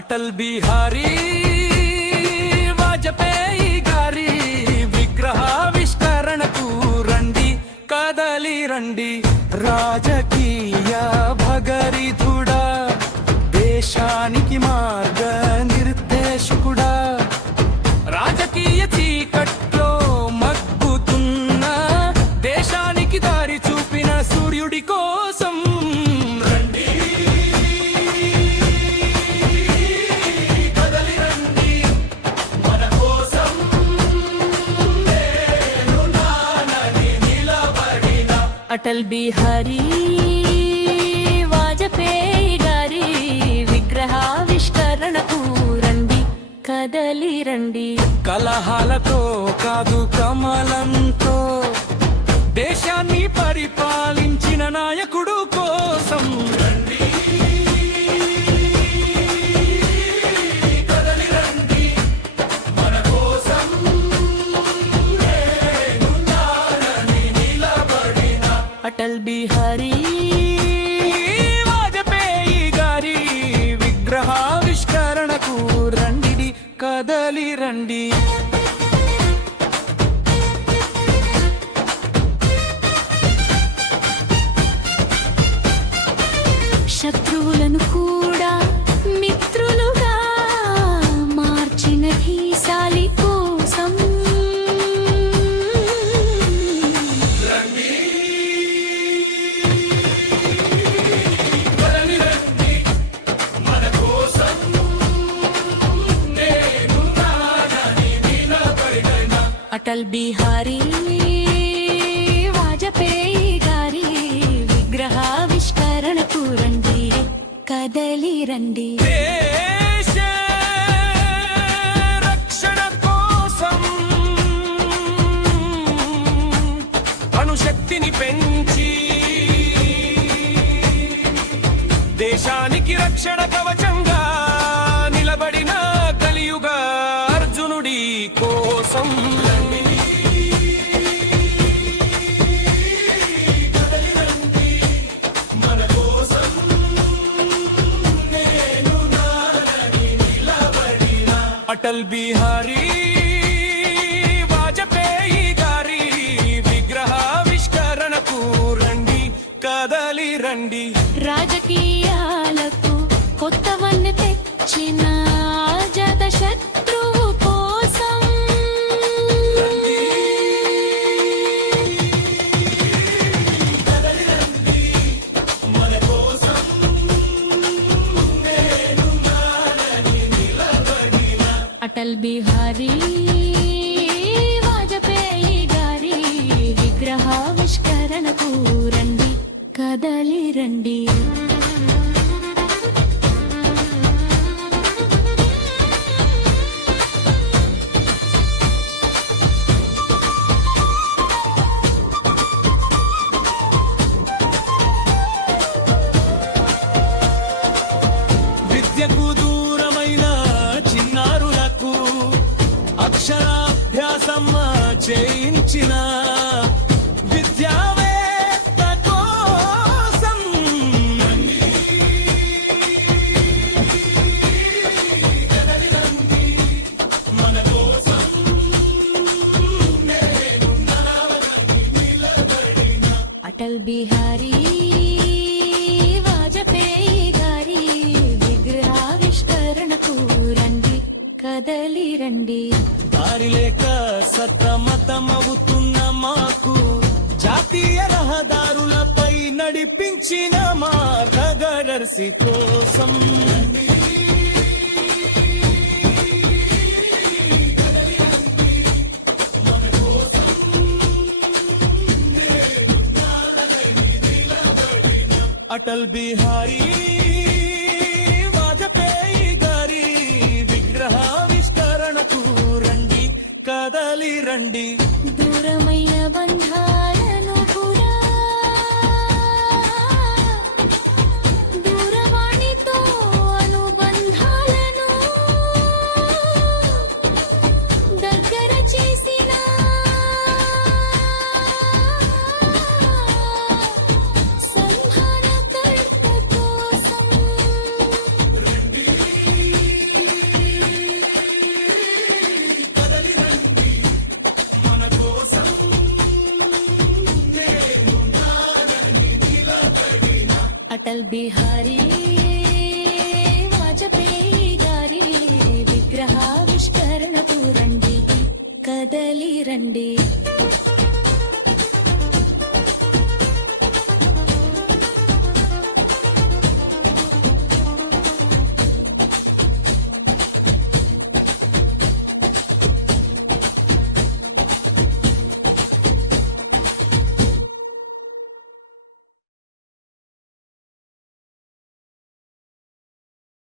అటల్ బిహారీ వాజపేయి గారి విగ్రహావిష్కరణకు రండి కదలి రండి. రాజకీయ భగరిధుడా, దేశానికి మార్గ నిర్దేశకుడా, రాజకీయ చీకట్లో మగ్గుతున్న దేశానికి దారి చూపిన సూర్యుడి కోసం రండి కదలి రండి. మన కోసం నేను నానని నిలబడిన అటల్ బిహారీ వాజపేయి గారి విగ్రహావిష్కరణకు రండి కదలి రండి. కలహాలతో కాదు కమలంతో దేశాన్ని పరిపాలించిన నాయకుడు కోసం రండి కదలి రండి. మన కోసం నేను నానని నిలబడిన అటల్ బిహారీ వాజపేయి గారి విగ్రహావిష్కరణకు రండి కదలి రండి. శత్రువులను కూడా మిత్రులుగా మార్చిన ధీశాలి కోసం కదలి రండి. మన కోసం నేను నానని నిలబడిన అటల్ బిహారీ వాజపేయి గారి విగ్రహావిష్కరణకు రండి కదలి రండి. దేశ రక్షణ కోసం అణుశక్తిని పెంచి దేశానికి రక్షణ కవచంగా నిలబడిన కలియుగ అర్జునుడి కోసం మన కోసం నేను నానని నిలబడిన అటల్ బిహారీ వాజపేయి గారి విగ్రహావిష్కరణకు రండి కదలి రండి. రాజకీయాలకు కొత్తవన్నీ తెచ్చిన జత శత్రువు కోసం కదలి రండి. మన కోసం నేను నానని నిలబడిన అటల్ బిహారీ వాజపేయి గారి విగ్రహావిష్కరణకు రండి కదలి రండి. విద్యకు దూరమైన చిన్నారులకు అక్షరాభ్యాసం చేయించిన విద్యావేత్త కోసం కదలి రండి. మన కోసం నేను నానని నిలబడిన అటల్ బిహారీ వాజపేయి గారి విగ్రహావిష్కరణకు రండి కదలి రండి. దారి లేక సతమతమవుతున్న మాకు జాతీయ రహదారులపై నడిపించిన మార్గదర్శి కోసం అటల్ బిహారీ వాజపేయి గారి విగ్రహావిష్కరణకు రండి కదలి రండి. దూరమైన బంధాలను కూడా దూరవాణితో అనుబంధాలను దగ్గర చేసిన సంధానకర్త కోసం బిహారీ